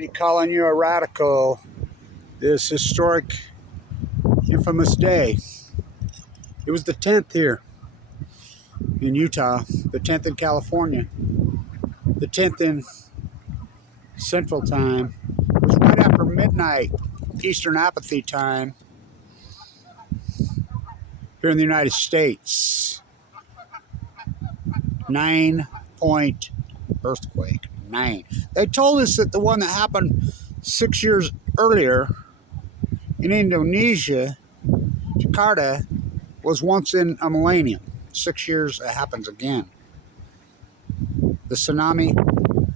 be calling you a radical this historic, infamous day. It was the 10th here in Utah, the 10th in California, the 10th in Central Time. It was right after midnight Eastern Apathy Time here in the United States. 9-point earthquake. 9. They told us that the one that happened 6 years earlier in Indonesia, Jakarta, was once in a millennium. 6 years, it happens again. The tsunami,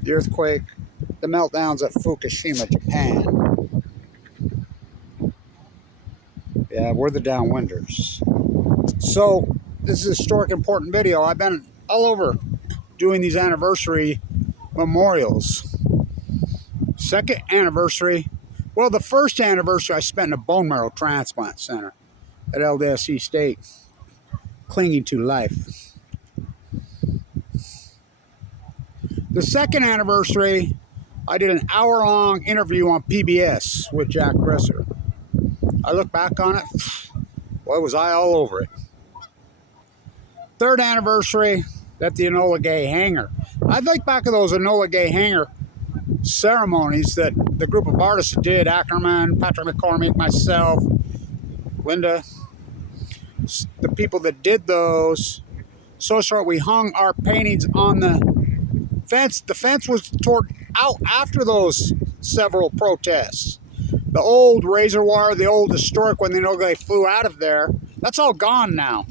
the earthquake, the meltdowns at Fukushima, Japan. Yeah, we're the downwinders. So, this is a historic, important video. I've been all over doing these anniversary memorials. Second anniversary, well, the first anniversary I spent in a bone marrow transplant center at LDSC State, clinging to life. The second anniversary, I did an hour-long interview on PBS with Jack Bresser. I look back on it, boy, was I all over it. Third anniversary, at the Enola Gay Hangar. I think back of those Enola Gay Hangar ceremonies that the group of artists did, Ackerman, Patrick McCormick, myself, Linda, the people that did those. So short, we hung our paintings on the fence. The fence was torn out after those several protests. The old razor wire, the old historic, when the Enola Gay flew out of there, that's all gone now.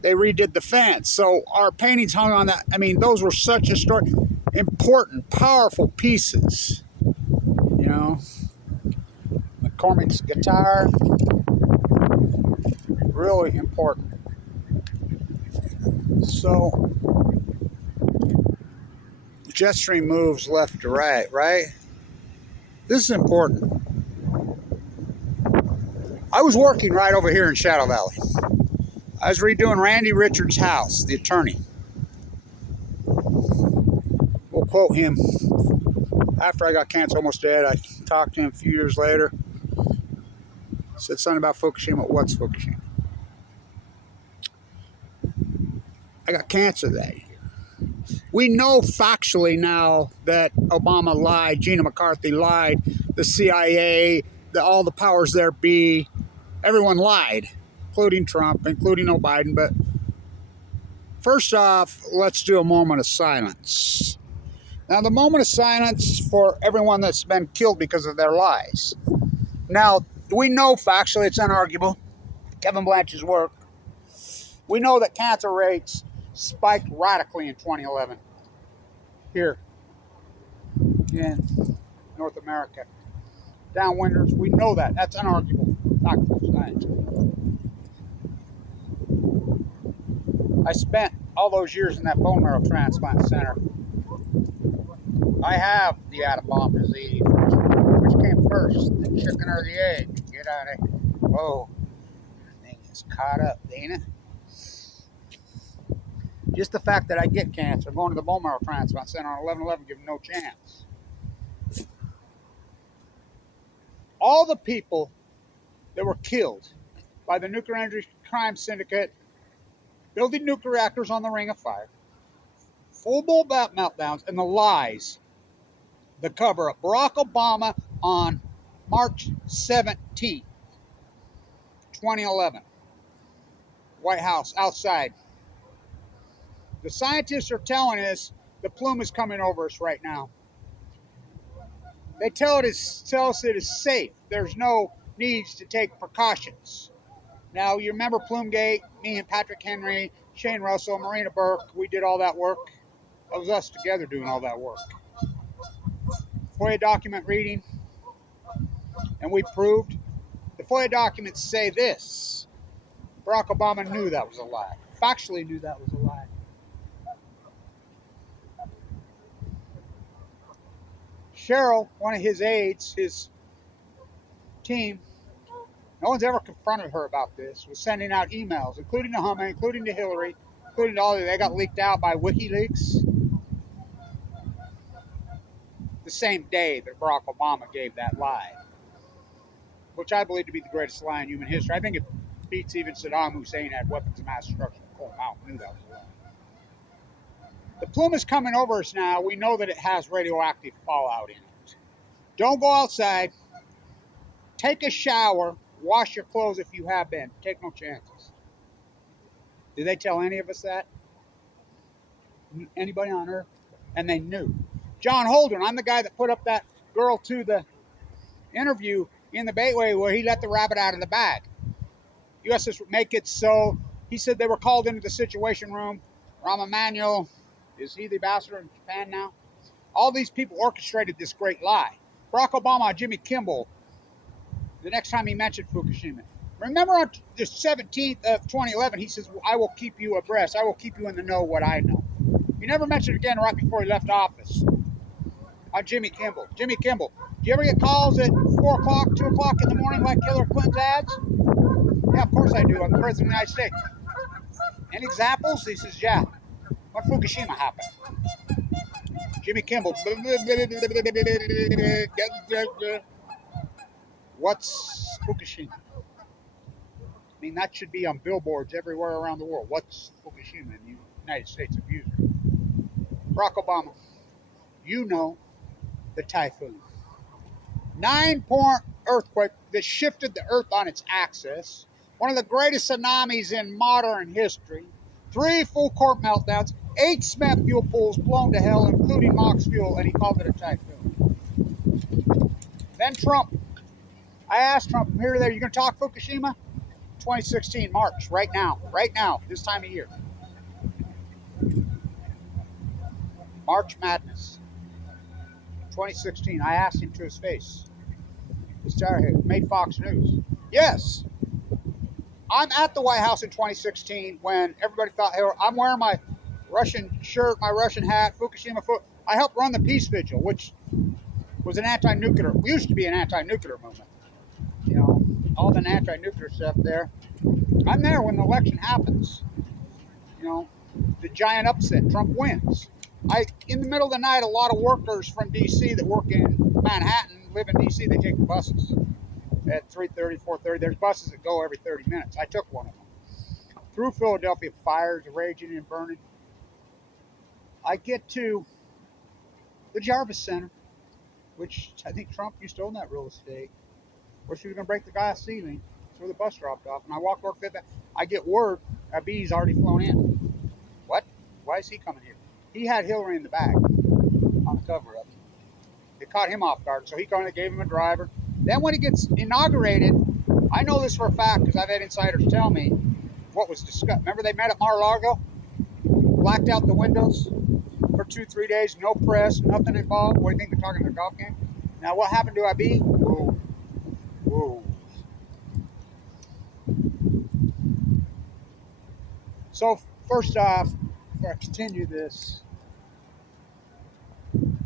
They redid the fence. So our paintings hung on that. I mean, those were such historic, important, powerful pieces. You know, McCormick's guitar, really important. So, jet stream moves left to right, right? This is important. I was working right over here in Shadow Valley. I was redoing Randy Richards' house, the attorney. We'll quote him. After I got cancer, almost dead, I talked to him a few years later. Said something about Fukushima. What's Fukushima? I got cancer that year. We know factually now that Obama lied, Gina McCarthy lied, the CIA, all the powers there be, everyone lied, including Trump, including no Biden. But first off, let's do a moment of silence. Now, the moment of silence for everyone that's been killed because of their lies. Now, we know factually, it's unarguable, Kevin Blanch's work. We know that cancer rates spiked radically in 2011 here in North America. Downwinders, we know that. That's unarguable, factual science. I spent all those years in that bone marrow transplant center. I have the atom bomb disease. Which came first, the chicken or the egg? Get out of here. Whoa. Thing is caught up, ain't it? Just the fact that I get cancer, going to the bone marrow transplant center on 11/11, give them no chance. All the people that were killed by the nuclear energy crime syndicate, building nuclear reactors on the Ring of Fire, full-blown meltdowns, and the lies, the cover-up. Barack Obama on March 17th, 2011, White House, outside. The scientists are telling us the plume is coming over us right now. They tell us it is safe. There's no needs to take precautions. Now, you remember Plumegate, me and Patrick Henry, Shane Russell, Marina Burke, we did all that work. That was us together doing all that work. FOIA document reading, and we proved. The FOIA documents say this. Barack Obama knew that was a lie. Factually knew that was a lie. Cheryl, one of his aides, his team, no one's ever confronted her about this, was sending out emails, including to Hummer, including to Hillary, including to all of them. They got leaked out by WikiLeaks. the same day that Barack Obama gave that lie, which I believe to be the greatest lie in human history. I think it beats even Saddam Hussein had weapons of mass destruction. Cold Mountain knew that was a lie. The plume is coming over us now. We know that it has radioactive fallout in it. Don't go outside. Take a shower. Wash your clothes if you have been. Take no chances. Did they tell any of us that? Anybody on Earth? And they knew. John Holden, I'm the guy that put up that girl to the interview in the Baitway where he let the rabbit out of the bag. USS would make it so. He said they were called into the Situation Room. Rahm Emanuel, is he the ambassador in Japan now? All these people orchestrated this great lie. Barack Obama, Jimmy Kimmel, the next time he mentioned Fukushima. Remember on the 17th of 2011, he says, I will keep you abreast. I will keep you in the know what I know. He never mentioned it again right before he left office. On Jimmy Kimmel. Jimmy Kimmel, do you ever get calls at 4 o'clock, 2 o'clock in the morning like Hillary Clinton's ads? Yeah, of course I do. I'm the President of the United States. Any examples? He says, yeah. When Fukushima happened. Jimmy Kimmel. What's Fukushima? I mean, that should be on billboards everywhere around the world. What's Fukushima in the United States of user? Barack Obama, you know the typhoon. 9-point earthquake that shifted the earth on its axis. One of the greatest tsunamis in modern history. 3 full court meltdowns. 8 cement fuel pools blown to hell, including Mox fuel, and he called it a typhoon. Then Trump. I asked Trump from here to there, you going to talk Fukushima? 2016, March, right now, this time of year. March Madness. 2016, I asked him to his face. This jarhead made Fox News. Yes, I'm at the White House in 2016 when everybody thought, hey, I'm wearing my Russian shirt, my Russian hat, Fukushima. I helped run the peace vigil, which was an anti-nuclear, used to be an anti-nuclear movement. You know, all the anti-nuclear stuff there. I'm there when the election happens. You know, the giant upset, Trump wins. In the middle of the night, a lot of workers from D.C. that work in Manhattan, live in D.C., they take the buses at 3:30, 4:30. There's buses that go every 30 minutes. I took one of them. Through Philadelphia, fires raging and burning. I get to the Jarvis Center, which I think Trump used to own that real estate, where she was going to break the glass ceiling. That's where the bus dropped off. And I walk over to I get word that B's already flown in. What? Why is he coming here? He had Hillary in the bag on the cover-up. It caught him off guard, so he kind of gave him a driver. Then when he gets inaugurated, I know this for a fact because I've had insiders tell me what was discussed. Remember they met at Mar-a-Lago? Blacked out the windows for 2-3 days, no press, nothing involved. What do you think they're talking their golf game? Now what happened to IB? Whoa. Whoa. So first off, before I continue this,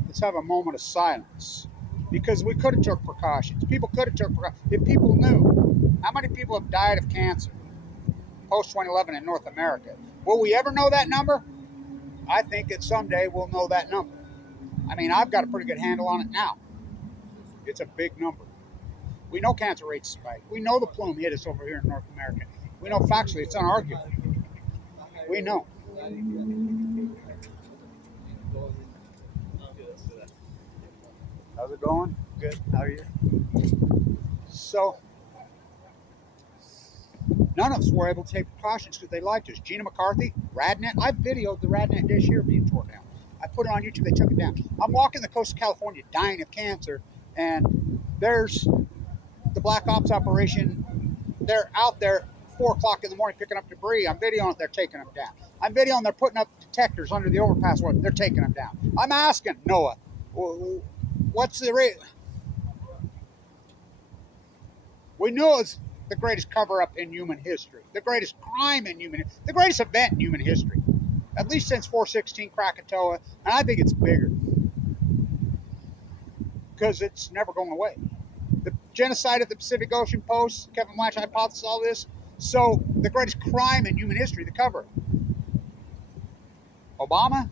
let's have a moment of silence. Because we could have took precautions. People could have took precautions. If people knew how many people have died of cancer post-2011 in North America. Will we ever know that number? I think that someday we'll know that number. I mean, I've got a pretty good handle on it now. It's a big number. We know cancer rates spike. We know the plume hit us over here in North America. We know factually, it's unarguable. We know. How's it going? Good. How are you? So, none of us were able to take precautions because they liked us. Gina McCarthy, Radnet. I videoed the Radnet dish here being torn down. I put it on YouTube. They took it down. I'm walking the coast of California dying of cancer, and there's the Black Ops operation. They're out there 4 o'clock in the morning picking up debris. I'm videoing it. They're taking them down. I'm videoing they're putting up detectors under the overpass. They're taking them down. I'm asking NOAA, what's the rate? We know it's the greatest cover-up in human history, the greatest crime in human history, the greatest event in human history, at least since 416 Krakatoa, and I think it's bigger because it's never going away. The genocide of the Pacific Ocean Post, Kevin Blanch hypothesis, all this. So the greatest crime in human history, the cover. Obama,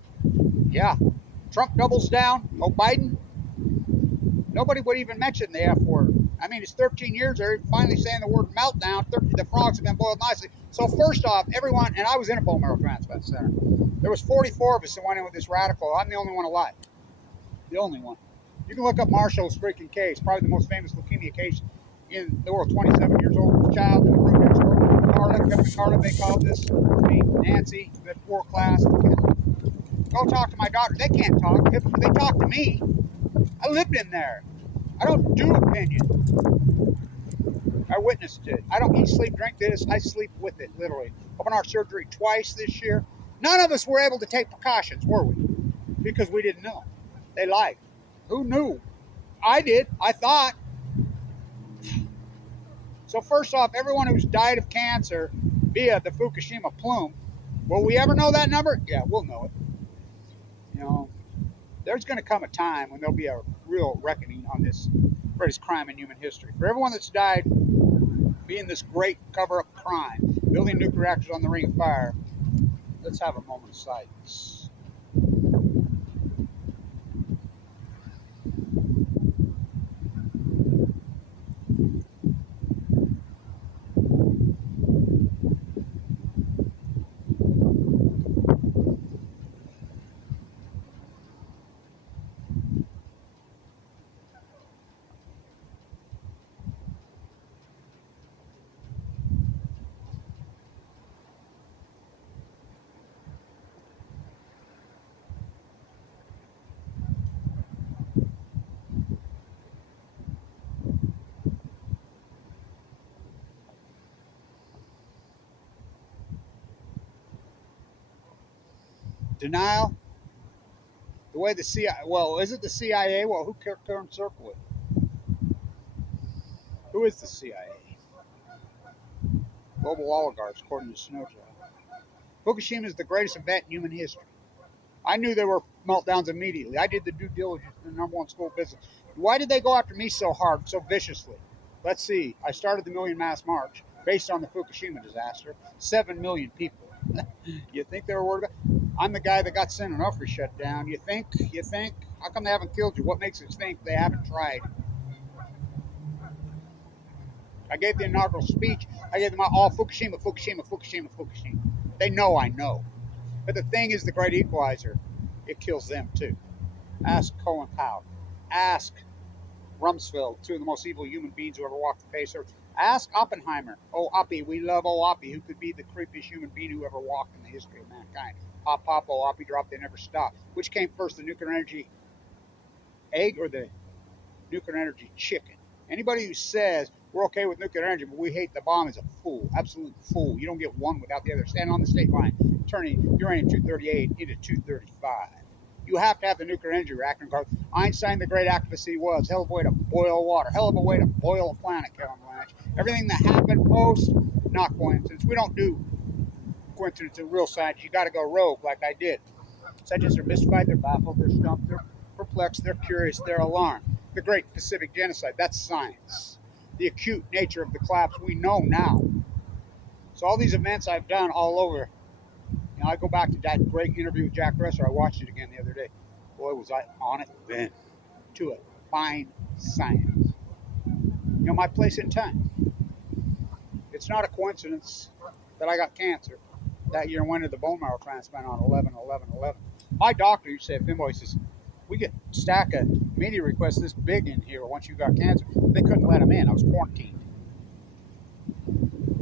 yeah. Trump doubles down. Oh, Biden, Nobody would even mention the F word. I mean, it's 13 years they're finally saying the word meltdown. The frogs have been boiled nicely. So first off, everyone, and I was in a bone marrow transplant center. There was 44 of us that went in with this radical. I'm the only one alive. The only one. You can look up Marshall's freaking case, probably the most famous leukemia case in the world. 27 years old child in the room next door. Carla, they call this. Me, Nancy, the world class. Go talk to my doctor. They can't talk. If they talk to me, I lived in there. I don't do opinion. I witnessed it. I don't eat, sleep, drink this. I sleep with it, literally. Open heart surgery twice this year. None of us were able to take precautions, were we? Because we didn't know. They lied. Who knew? I did. I thought. So first off, everyone who's died of cancer via the Fukushima plume, will we ever know that number? Yeah, we'll know it. You know, there's going to come a time when there'll be a real reckoning on this greatest crime in human history. For everyone that's died being this great cover-up crime, building nuclear reactors on the Ring of Fire, let's have a moment of silence. Denial. The way the CIA, well, is it the CIA? Well, who can circle it? Who is the CIA? Global oligarchs, according to Snowjob. Fukushima is the greatest event in human history. I knew there were meltdowns immediately. I did the due diligence in the number one school of business. Why did they go after me so hard, so viciously? Let's see. I started the Million Mass March based on the Fukushima disaster. 7 million people. You think they were worried about? I'm the guy that got San Onofre shut down. You think? How come they haven't killed you? What makes us think they haven't tried? I gave the inaugural speech. I gave them all Fukushima, Fukushima, Fukushima, Fukushima. They know I know. But the thing is the great equalizer. It kills them too. Ask Colin Powell. Ask Rumsfeld, two of the most evil human beings who ever walked the face of earth. Ask Oppenheimer. Oh, Oppie, we love oh, Oppie, who could be the creepiest human being who ever walked in the history of mankind. Pop, pop, oh, Oppie, drop, they never stop. Which came first, the nuclear energy egg or the nuclear energy chicken? Anybody who says we're okay with nuclear energy, but we hate the bomb is a fool, absolute fool. You don't get one without the other. Stand on the state line, turning uranium-238 into 235. You have to have the nuclear energy reactor. Einstein, the great activist he was, hell of a way to boil water, hell of a way to boil a planet, Kevin Blanch. Everything that happened post, not coincidence. We don't do coincidence in real science. You got to go rogue like I did. Scientists are mystified, they're baffled, they're stumped, they're perplexed, they're curious, they're alarmed. The Great Pacific Genocide, that's science. The acute nature of the collapse we know now. So all these events I've done all over, you know, I go back to that great interview with Jack Resser. I watched it again the other day. Boy, was I on it then. To a fine science. You know, my place in time. It's not a coincidence that I got cancer that year and went to the bone marrow transplant on 11/11/11. My doctor used to say, Fimbo, he says, we get a stack of media requests this big in here once you got cancer. They couldn't let them in. I was quarantined.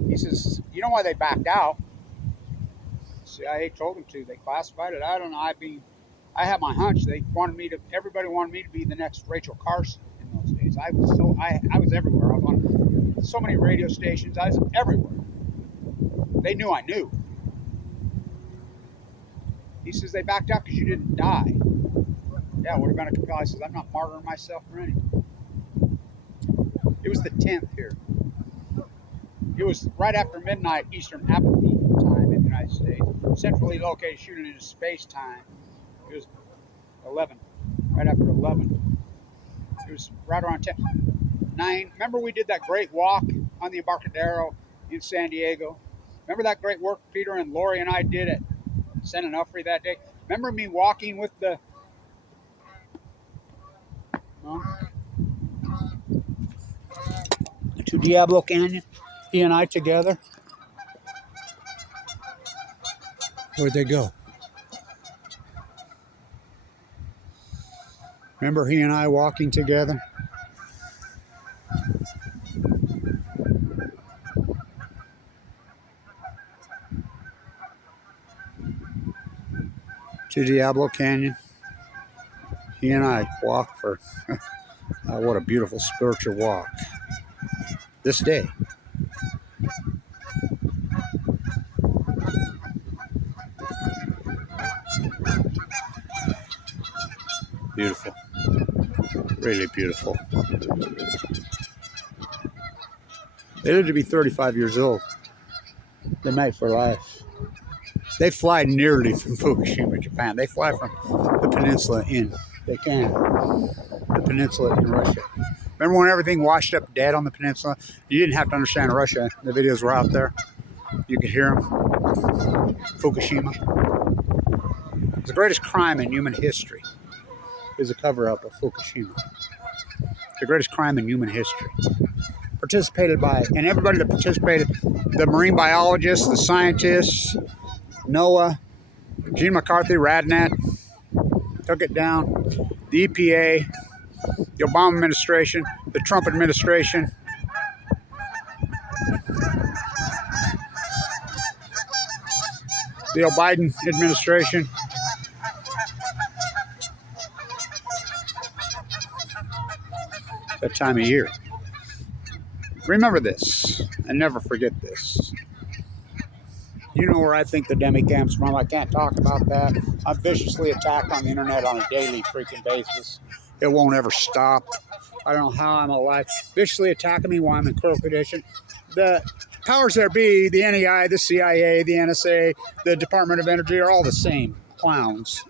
He says, you know why they backed out? CIA told them to. They classified it. I don't know. I had my hunch. Everybody wanted me to be the next Rachel Carson in those days. I was everywhere. I was on so many radio stations. I was everywhere. They knew I knew. He says they backed out because you didn't die. Yeah, it would have been a compel. I says, I'm not martyring myself for anything. It was the 10th here. It was right after midnight Eastern Apathy time in the United States. Centrally located shooting into space time. It was 11, right after 11. It was right around 10. 9. Remember we did that great walk on the Embarcadero in San Diego? Remember that great work Peter and Lori and I did at San Onofre that day? Remember me walking with the monk to Diablo Canyon. He and I together. Where'd they go? Remember he and I walking together? To Diablo Canyon. He and I walked for, what a beautiful spiritual walk. This day. Beautiful. Really beautiful. They live to be 35 years old. They might for life. They fly nearly from Fukushima, Japan. They fly from the peninsula in. They can. The peninsula in Russia. Remember when everything washed up dead on the peninsula? You didn't have to understand Russia. The videos were out there. You could hear them. Fukushima. The greatest crime in human history is a cover-up of Fukushima. The greatest crime in human history. Participated by, and everybody that participated, the marine biologists, the scientists, NOAA, Gene McCarthy, Radnet, took it down, the EPA, the Obama administration, the Trump administration, the Biden administration, that time of year. Remember this, and never forget this. You know where I think the demi-cam's from. I can't talk about that. I'm viciously attacked on the internet on a daily freaking basis. It won't ever stop. I don't know how I'm alive. Viciously attacking me while I'm in critical condition. The powers there be, the NEI, the CIA, the NSA, the Department of Energy are all the same clowns.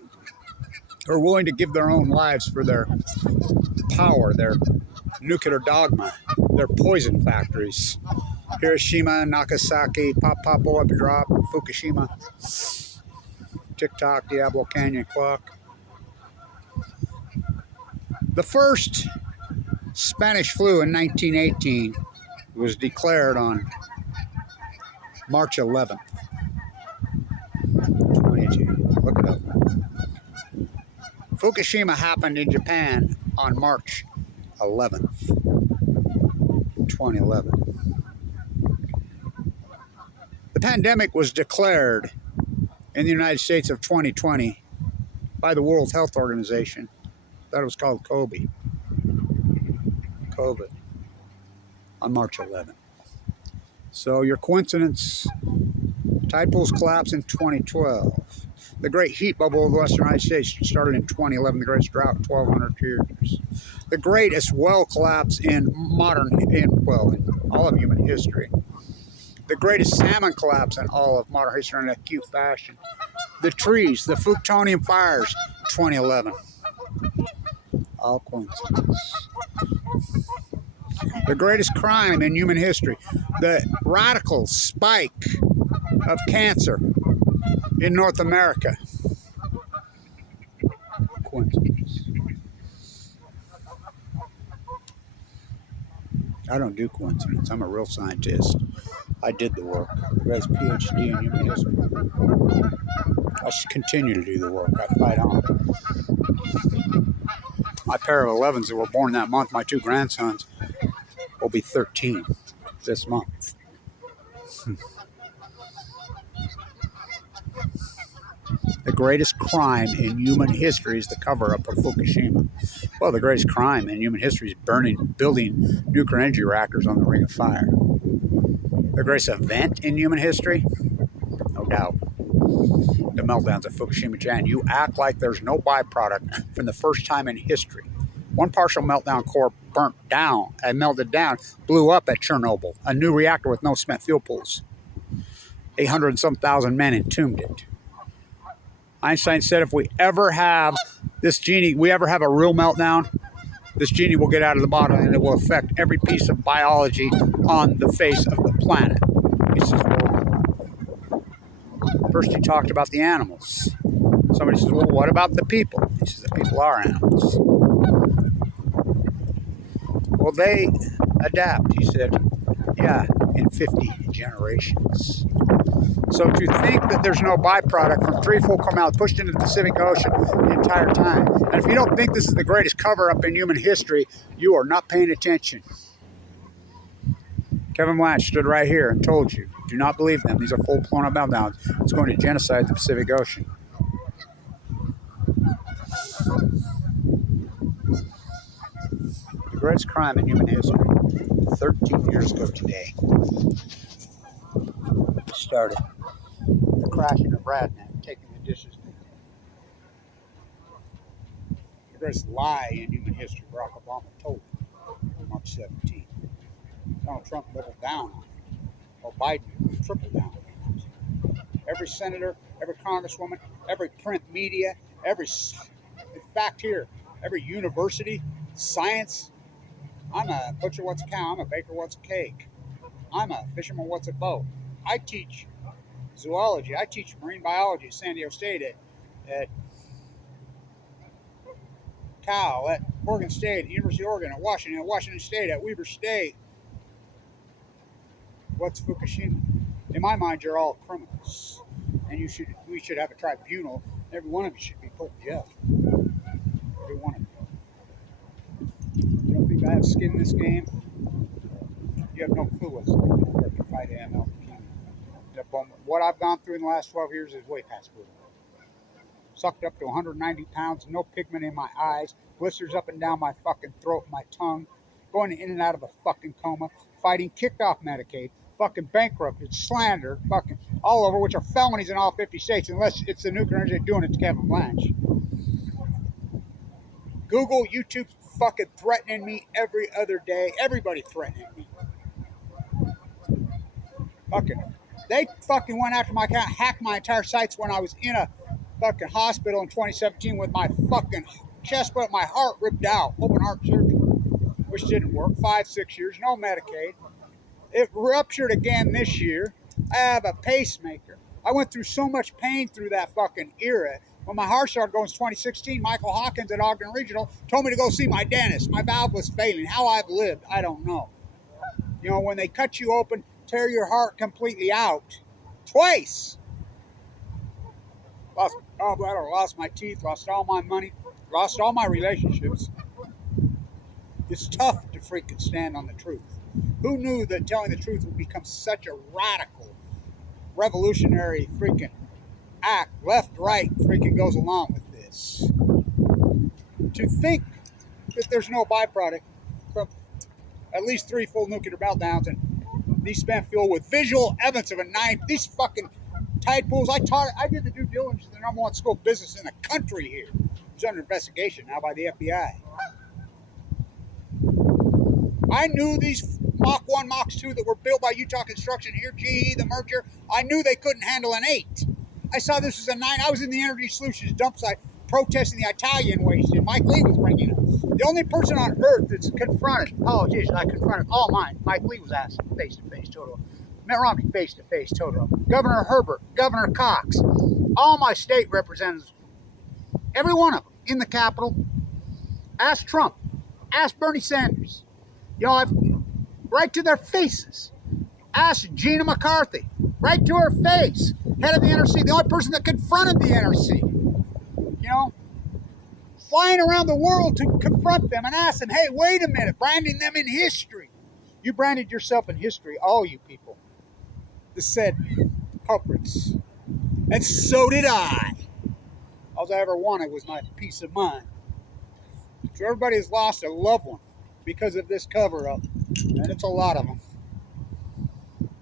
Who are willing to give their own lives for their power, their nuclear dogma, their poison factories. Hiroshima, Nagasaki, Pop Up Drop, Fukushima, TikTok, Diablo Canyon Clock. The first Spanish flu in 1918 was declared on March 11th, 2018. Look it up. Fukushima happened in Japan on March 11th, 2011. The pandemic was declared in the United States of 2020 by the World Health Organization. That was called COVID on March 11th. So your coincidence, tide pools collapsed in 2012. The great heat bubble of the Western United States started in 2011, the greatest drought in 1,200 years. The greatest well collapse in all of human history. The greatest salmon collapse in all of modern history in acute fashion. The trees, the Fukushima fires, 2011. All coincidence. The greatest crime in human history. The radical spike of cancer in North America. Coincidence. I don't do coincidence. I'm a real scientist. I did the work. I got a PhD in human history. I should continue to do the work. I fight on. My pair of 11s that were born that month, my two grandsons, will be 13 this month. The greatest crime in human history is the cover-up of Fukushima. Well, the greatest crime in human history is building nuclear energy reactors on the Ring of Fire. The greatest event in human history? No doubt. The meltdowns of Fukushima, Japan. You act like there's no byproduct from the first time in history. One partial meltdown core burnt down and melted down, blew up at Chernobyl, a new reactor with no spent fuel pools. 800 and some thousand men entombed it. Einstein said if we ever have this genie, we ever have a real meltdown, this genie will get out of the bottle and it will affect every piece of biology on the face of the planet. He says, well, first he talked about the animals. Somebody says, well, what about the people? He says, the people are animals. Well, they adapt, he said. Yeah, in 50 generations. So to think that there's no byproduct from 3 full mouths pushed into the Pacific Ocean the entire time, and if you don't think this is the greatest cover-up in human history, you are not paying attention. Kevin Blanch stood right here and told you, do not believe them. These are full-blown meltdowns. It's going to genocide the Pacific Ocean. The greatest crime in human history, 13 years ago today, started the crashing of Radnet, taking the dishes. The greatest lie in human history, Barack Obama told March 17th. Donald Trump doubled down on it. Or Biden tripled down on it. Every senator, every congresswoman, every print media, in fact here, every university, science. I'm a butcher, what's a cow? I'm a baker, what's a cake? I'm a fisherman, what's a boat? I teach zoology. I teach marine biology at San Diego State, at Cal, at Oregon State, at University of Oregon, at Washington State, at Weber State. What's Fukushima? In my mind, you're all criminals, and we should have a tribunal. Every one of you should be put in jail. Every one of you. You don't think I have skin in this game? You have no clue what's going to fight AML. What I've gone through in the last 12 years is way past brutal. Sucked up to 190 pounds, no pigment in my eyes, blisters up and down my fucking throat and my tongue, going in and out of a fucking coma, fighting, kicked off Medicaid, fucking bankrupted, slandered, fucking all over, which are felonies in all 50 states, unless it's the nuclear energy doing it to Kevin Blanch. Google, YouTube fucking threatening me every other day. Everybody threatening me. They fucking went after my account, hacked my entire sites when I was in a fucking hospital in 2017 with my fucking chest, but my heart ripped out, open heart surgery, which didn't work. 5-6 years, no Medicaid. It ruptured again this year. I have a pacemaker. I went through so much pain through that fucking era. When my heart started going in 2016, Michael Hawkins at Ogden Regional told me to go see my dentist. My valve was failing. How I've lived, I don't know. You know, when they cut you open, tear your heart completely out. Twice. Lost my gallbladder, lost my teeth, lost all my money, lost all my relationships. It's tough to freaking stand on the truth. Who knew that telling the truth would become such a radical, revolutionary freaking act? Left, right freaking goes along with this. To think that there's no byproduct from at least 3 full nuclear meltdowns and these spent fuel with visual evidence of a 9. These fucking tide pools. I did the due diligence of the #1 school of business in the country here. It's under investigation now by the FBI. I knew these Mach 1, Mach 2 that were built by Utah Construction here, GE, the merger, I knew they couldn't handle an 8. I saw this as a 9. I was in the Energy Solutions dump site protesting the Italian waste, and Mike Lee was bringing it. The only person on earth that's confronted politicians, I confronted all mine. Mike Lee was asked face-to-face total. Mitt Romney face-to-face total. Governor Herbert, Governor Cox, all my state representatives, every one of them in the Capitol. Ask Trump, ask Bernie Sanders. You know, right to their faces. Ask Gina McCarthy, right to her face, head of the NRC, the only person that confronted the NRC. You know, flying around the world to confront them and ask them, hey, wait a minute, branding them in history. You branded yourself in history, all you people, the said culprits. And so did I. All I ever wanted was my peace of mind. So everybody has lost a loved one because of this cover-up, and it's a lot of them.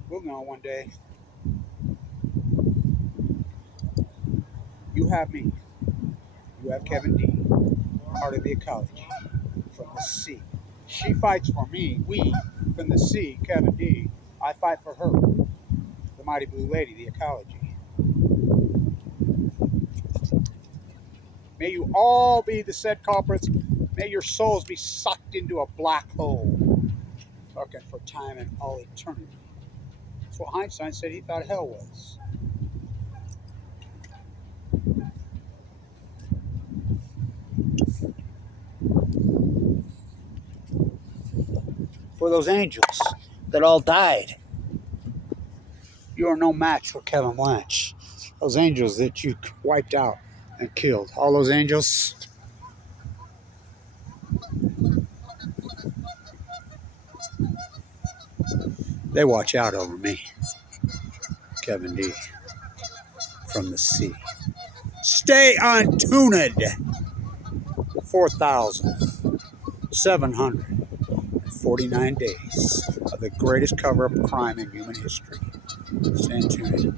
We'll know one day. You have me. You have Kevin D, part of the ecology, from the sea. She fights for me, we, from the sea, Kevin D. I fight for her, the mighty blue lady, the ecology. May you all be the said culprits. May your souls be sucked into a black hole, fucking for time and all eternity. That's what Einstein said he thought hell was. For those angels that all died. You are no match for Kevin Blanch. Those angels that you wiped out and killed. All those angels. They watch out over me. Kevin D. From the sea. Stay untuned. 4,749 days of the greatest cover-up crime in human history. Stay tuned.